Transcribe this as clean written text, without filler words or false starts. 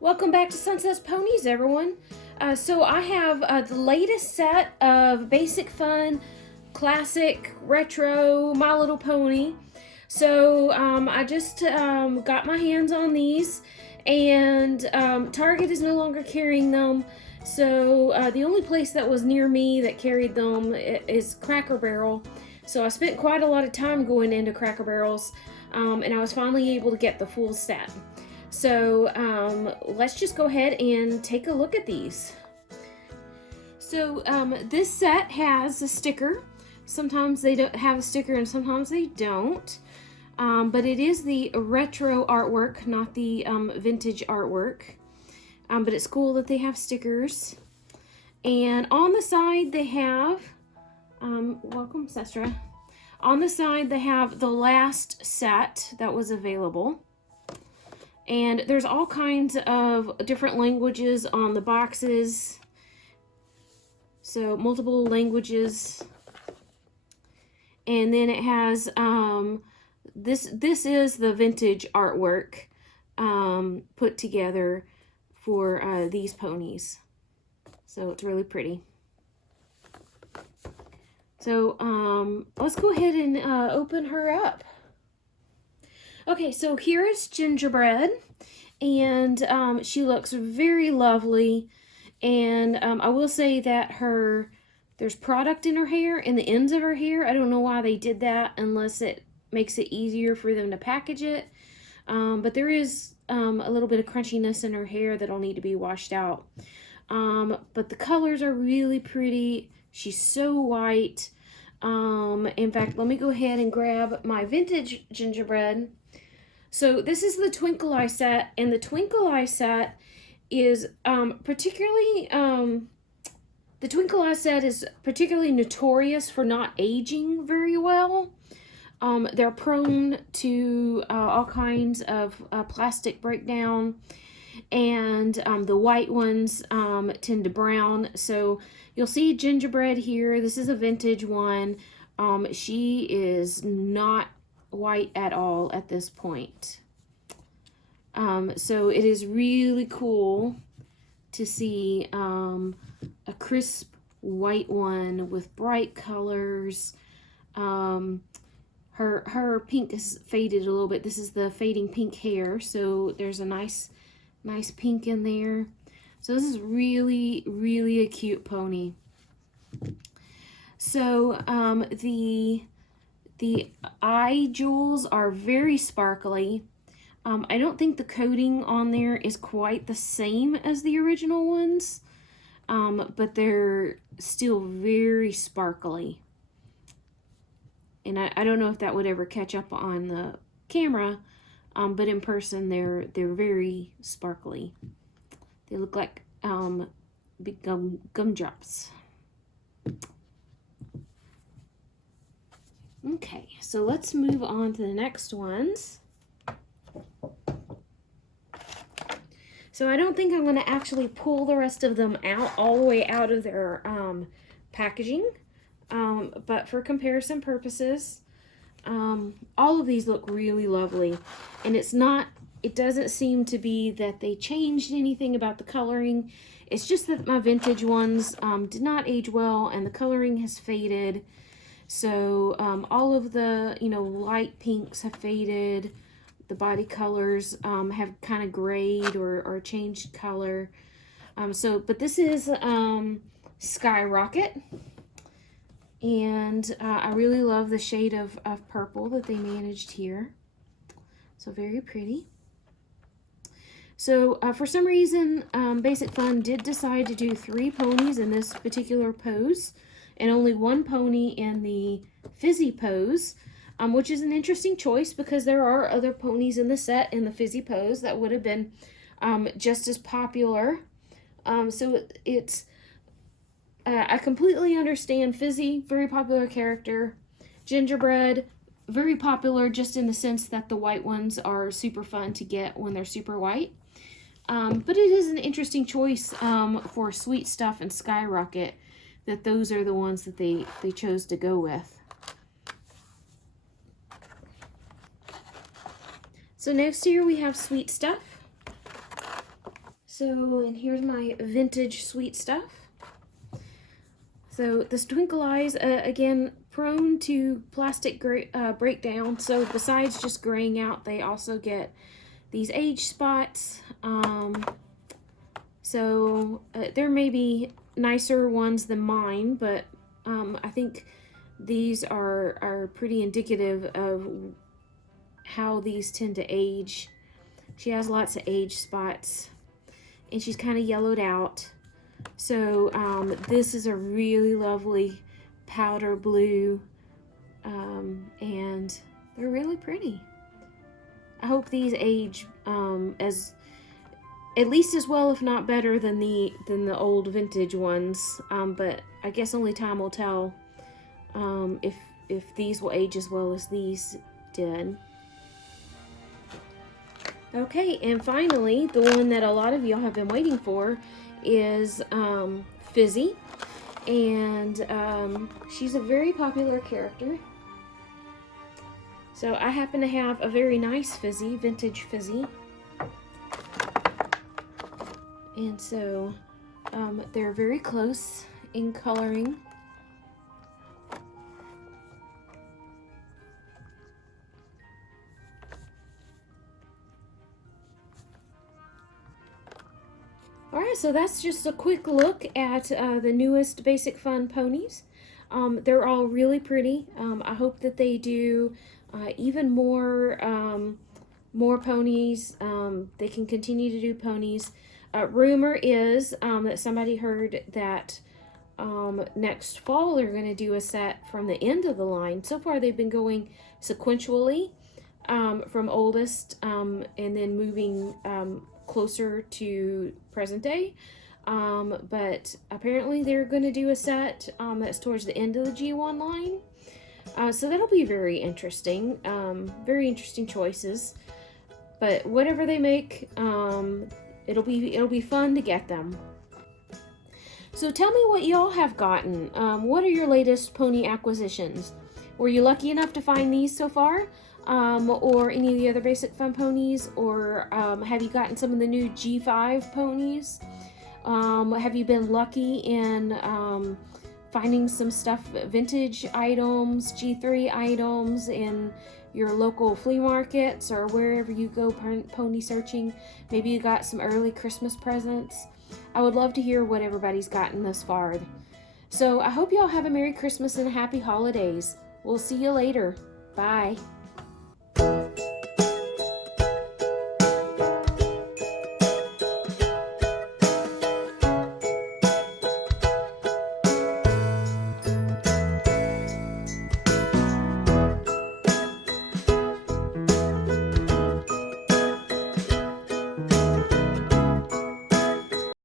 Welcome back to Sunset's Ponies, everyone. So I have the latest set of basic fun, classic, retro My Little Pony. So I just got my hands on these, and Target is no longer carrying them. So the only place that was near me that carried them is Cracker Barrel. So I spent quite a lot of time going into Cracker Barrels, and I was finally able to get the full set. So let's just go ahead and take a look at these. So this set has a sticker. Sometimes they don't have a sticker and sometimes they don't. But it is the retro artwork, not the vintage artwork. But it's cool that they have stickers. And on the side they have, welcome Sestra. On the side they have the last set that was available. And there's all kinds of different languages on the boxes. So multiple languages. And then it has, this is the vintage artwork put together for these ponies. So it's really pretty. So let's go ahead and open her up. Okay, so here is Gingerbread, and she looks very lovely, and I will say that there's product in her hair, in the ends of her hair. I don't know why they did that unless it makes it easier for them to package it, but there is a little bit of crunchiness in her hair that'll need to be washed out. But the colors are really pretty. She's so white. In fact, let me go ahead and grab my vintage Gingerbread. So this is the Twinkle Eye set, and the Twinkle Eye set is particularly notorious for not aging very well. They're prone to all kinds of plastic breakdown, and the white ones tend to brown. So you'll see Gingerbread here. This is a vintage one. She is not white at all at this point. So it is really cool to see a crisp white one with bright colors. Her pink is faded a little bit. This is the fading pink hair, so there's a nice pink in there. So this is really a cute pony. So the eye jewels are very sparkly. I don't think the coating on there is quite the same as the original ones, but they're still very sparkly. And I don't know if that would ever catch up on the camera, but in person they're very sparkly. They look like big gumdrops. Okay, so let's move on to the next ones. So I don't think I'm going to actually pull the rest of them out, all the way out of their packaging. But for comparison purposes, all of these look really lovely. And it doesn't seem to be that they changed anything about the coloring. It's just that my vintage ones did not age well and the coloring has faded. So all of the, light pinks have faded. The body colors have kind of grayed or changed color. But this is Skyrocket. And I really love the shade of purple that they managed here. So very pretty. So for some reason, Basic Fun did decide to do 3 ponies in this particular pose, and only 1 pony in the fizzy pose, which is an interesting choice because there are other ponies in the set in the fizzy pose that would have been just as popular. So it's I completely understand Fizzy, very popular character. Gingerbread, very popular just in the sense that the white ones are super fun to get when they're super white. But it is an interesting choice for Sweet Stuff and Skyrocket, that those are the ones that they chose to go with. So next here we have Sweet Stuff. So, and here's my vintage sweet stuff. So this Twinkle Eyes, again, prone to plastic breakdown. So besides just graying out, they also get these age spots. There may be nicer ones than mine, but I think these are pretty indicative of how these tend to age. She has lots of age spots, and she's kind of yellowed out. So this is a really lovely powder blue, and they're really pretty. I hope these age at least as well, if not better, than the old vintage ones. But I guess only time will tell if these will age as well as these did. Okay, and finally, the one that a lot of y'all have been waiting for is Fizzy, and she's a very popular character. So I happen to have a very nice Fizzy, vintage Fizzy, and so they're very close in coloring. Alright, so that's just a quick look at the newest Basic Fun ponies. They're all really pretty. I hope that they do even more ponies. They can continue to do ponies. Rumor is that somebody heard that next fall they're going to do a set from the end of the line. So far they've been going sequentially from oldest and then moving closer to present day, but apparently they're going to do a set that's towards the end of the G1 line, so that'll be very interesting. Very interesting choices, but whatever they make, it'll be fun to get them. So tell me what y'all have gotten. What are your latest pony acquisitions? Were you lucky enough to find these so far? Or any of the other Basic Fun ponies, or have you gotten some of the new G5 ponies? Have you been lucky in finding some stuff, vintage items, G3 items in your local flea markets or wherever you go pony searching? Maybe you got some early Christmas presents. I would love to hear what everybody's gotten thus far. So I hope y'all have a Merry Christmas and a Happy Holidays. We'll see you later. Bye.